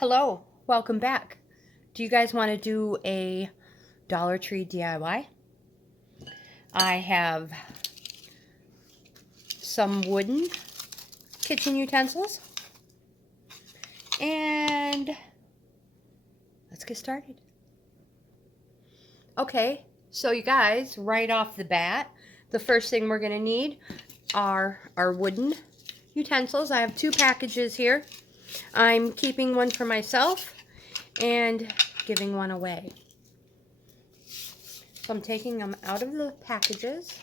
Hello, welcome back. Do you guys want to do a Dollar Tree DIY? I have some wooden kitchen utensils and let's get started. Okay, so you guys, right off the bat, the first thing we're going to need are our wooden utensils. I have two packages here. I'm keeping one for myself and giving one away. So I'm taking them out of the packages.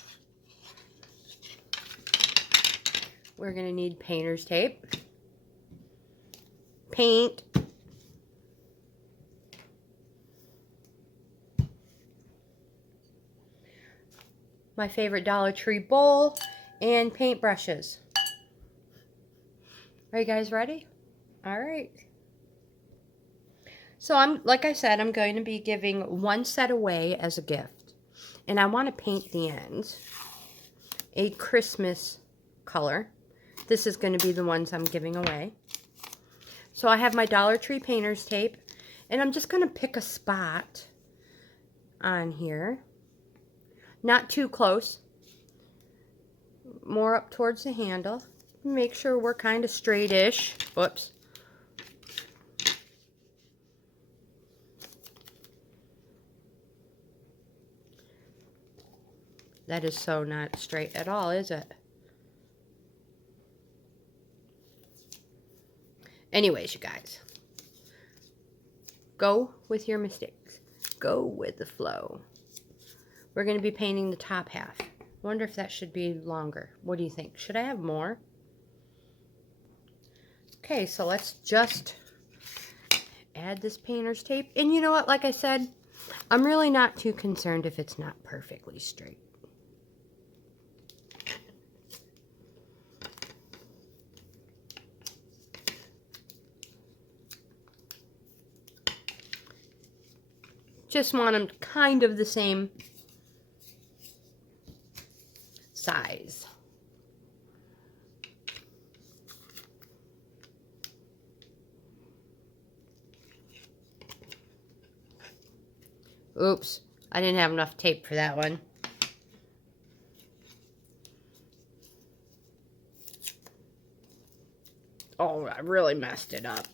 We're going to need painter's tape, paint, my favorite Dollar Tree bowl, and paint brushes. Are you guys ready? All right. So like I said, I'm going to be giving one set away as a gift. And I want to paint the ends a Christmas color. This is going to be the ones I'm giving away. So I have my Dollar Tree painter's tape, and I'm just going to pick a spot on here. Not too close. More up towards the handle. Make sure we're kind of straight-ish. Whoops. That is so not straight at all, is it? Anyways, you guys, go with your mistakes. Go with the flow. We're going to be painting the top half. Wonder if that should be longer. What do you think? Should I have more? Okay, so let's just add this painter's tape. And you know what? Like I said, I'm really not too concerned if it's not perfectly straight. Just want them kind of the same size. Oops, I didn't have enough tape for that one. Oh, I really messed it up.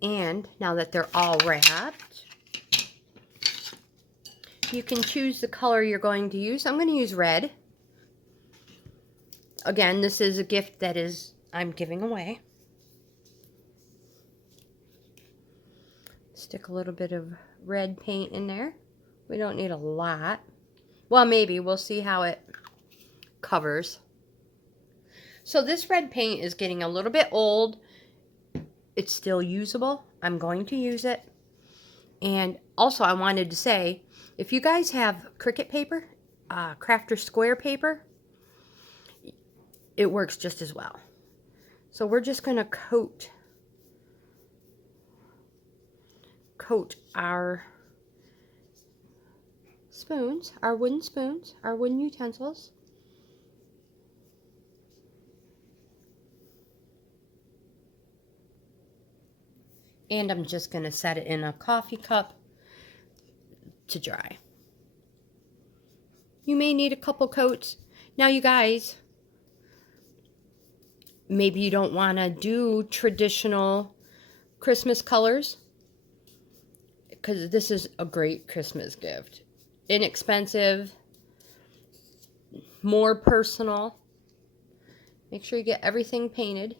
And now that they're all wrapped, you can choose the color you're going to use. I'm going to use red. Again, this is a gift that I'm giving away. Stick a little bit of red paint in there. We don't need a lot. Well, maybe. We'll see how it covers. So this red paint is getting a little bit old. It's still usable. I'm going to use it. And also I wanted to say, if you guys have Cricut paper, Crafter Square paper, it works just as well. So we're just going to coat our spoons, our wooden spoons, our wooden utensils. And I'm just going to set it in a coffee cup to dry. You may need a couple coats. Now you guys, maybe you don't want to do traditional Christmas colors, because this is a great Christmas gift. Inexpensive, more personal. Make sure you get everything painted.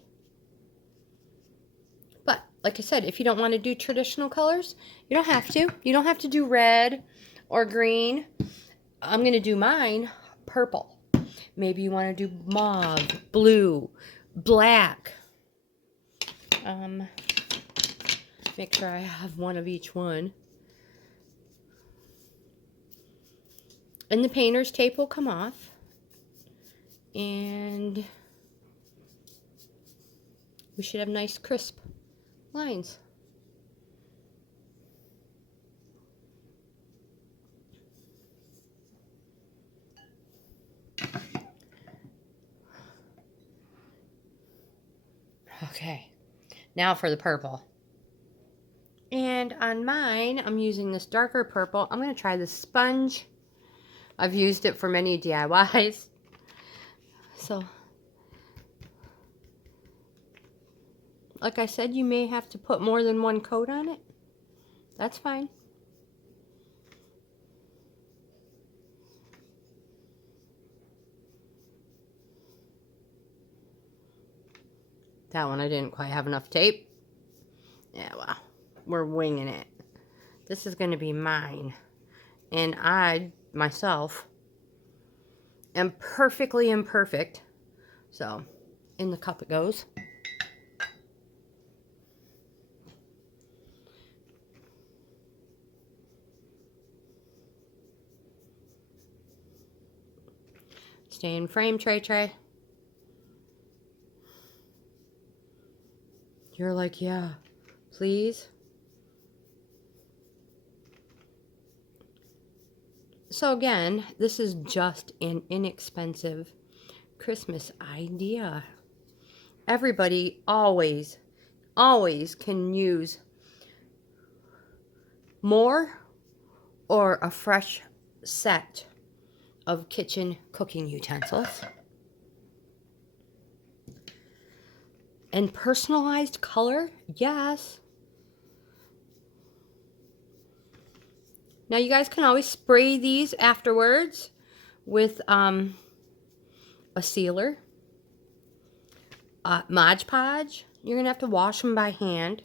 But like I said, if you don't want to do traditional colors, you don't have to. You don't have to do red or green. I'm going to do mine purple. Maybe you want to do mauve, blue, black. Make sure I have one of each one. And the painter's tape will come off. And we should have nice crisp lines. Okay, now for the purple. And on mine, I'm using this darker purple. I'm going to try the sponge. I've used it for many DIYs. So, like I said, you may have to put more than one coat on it. That's fine. That one I didn't quite have enough tape. Yeah, well, we're winging it. This is going to be mine. And I, myself, am perfectly imperfect. So, in the cup it goes. Stay in frame, Trey. You're like, yeah, please. So again, this is just an inexpensive Christmas idea. Everybody always can use more or a fresh set of kitchen cooking utensils. And personalized color, yes. Now you guys can always spray these afterwards with a sealer. Mod Podge, you're going to have to wash them by hand,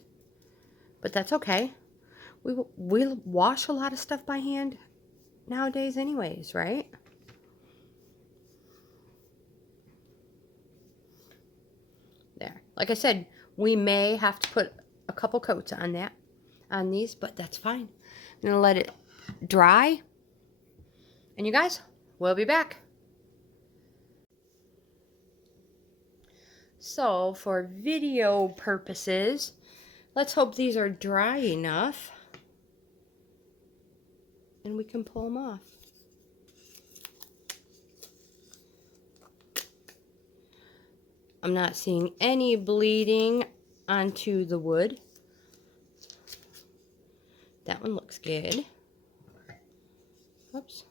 but that's okay. We'll wash a lot of stuff by hand nowadays anyways, right? There. Like I said, we may have to put a couple coats on these, but that's fine. I'm going to let it dry. And you guys, we'll be back. So, for video purposes, let's hope these are dry enough. And we can pull them off. I'm not seeing any bleeding onto the wood. That one looks good. Oops.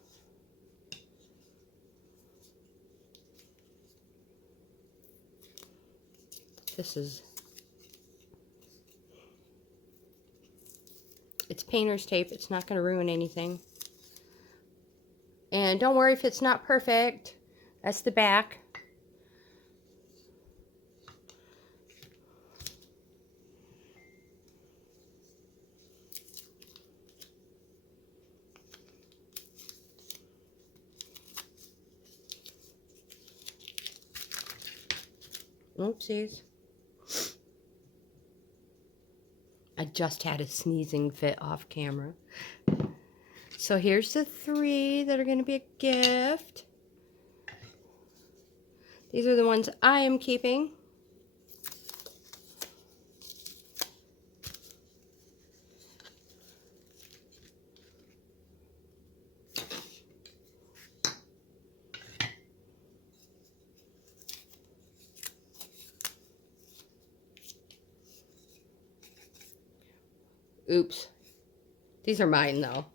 It's painter's tape. It's not going to ruin anything. And don't worry if it's not perfect. That's the back. Oopsies. I just had a sneezing fit off camera. So here's the 3 that are going to be a gift. These are the ones I am keeping. Oops. These are mine, though.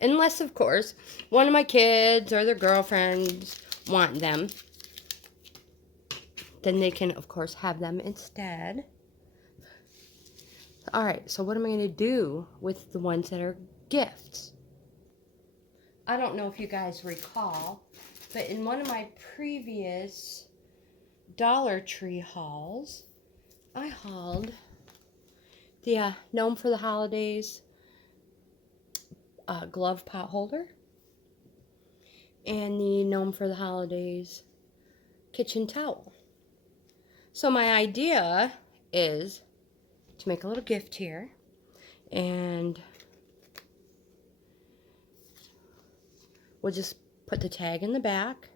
Unless, of course, one of my kids or their girlfriends want them. Then they can, of course, have them instead. Alright, so what am I going to do with the ones that are gifts? I don't know if you guys recall, but in one of my previous Dollar Tree hauls, I hauled the Gnome for the Holidays glove pot holder and the Gnome for the Holidays kitchen towel. So my idea is to make a little gift here. And we'll just put the tag in the back.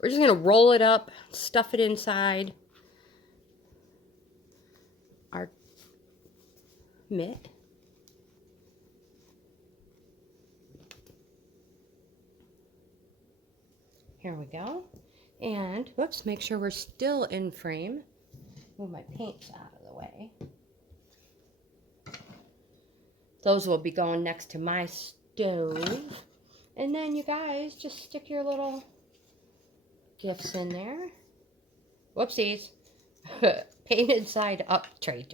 We're just going to roll it up, stuff it inside our mitt. Here we go. And, whoops, make sure we're still in frame. Move my paints out of the way. Those will be going next to my stove. And then you guys just stick your little gifts in there. Whoopsies. Painted side up tray.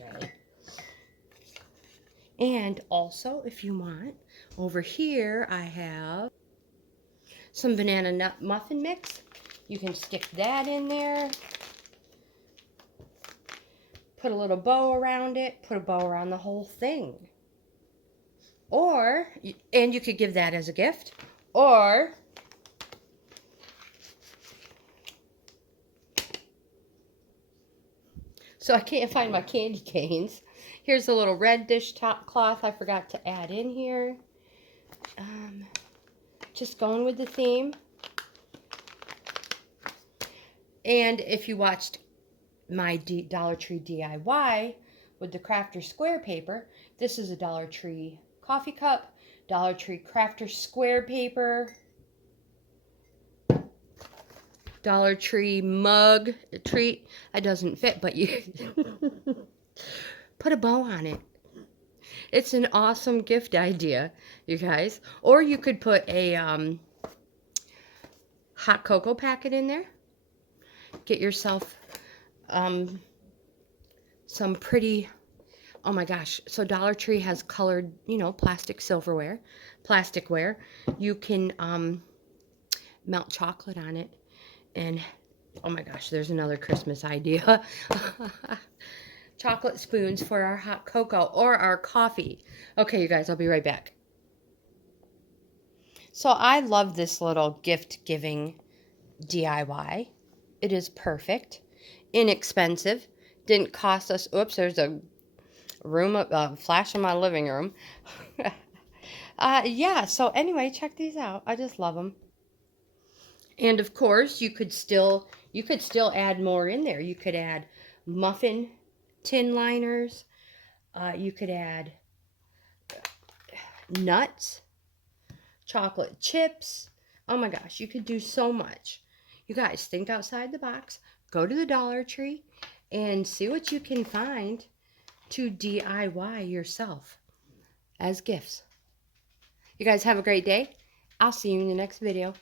And also, if you want, over here I have some banana nut muffin mix. You can stick that in there. Put a little bow around it. Put a bow around the whole thing. Or, and you could give that as a gift. Or, so I can't find my candy canes. Here's a little red dish top cloth I forgot to add in here. Just going with the theme. And if you watched my Dollar Tree DIY with the Crafter Square paper, this is a Dollar Tree coffee cup, Dollar Tree Crafter Square paper, Dollar Tree mug treat. It doesn't fit, but you put a bow on it. It's an awesome gift idea, you guys. Or you could put a hot cocoa packet in there. Get yourself some pretty, oh my gosh. So Dollar Tree has colored, you know, plastic silverware, plasticware. You can melt chocolate on it. And, oh my gosh, there's another Christmas idea. Chocolate spoons for our hot cocoa or our coffee. Okay, you guys, I'll be right back. So I love this little gift giving DIY. It is perfect, inexpensive, didn't cost us, oops, there's a flash in my living room. Yeah, so anyway, check these out. I just love them. And of course, you could still add more in there. You could add muffin tin liners. You could add nuts, chocolate chips. Oh my gosh, you could do so much. You guys, think outside the box. Go to the Dollar Tree and see what you can find to DIY yourself as gifts. You guys have a great day. I'll see you in the next video.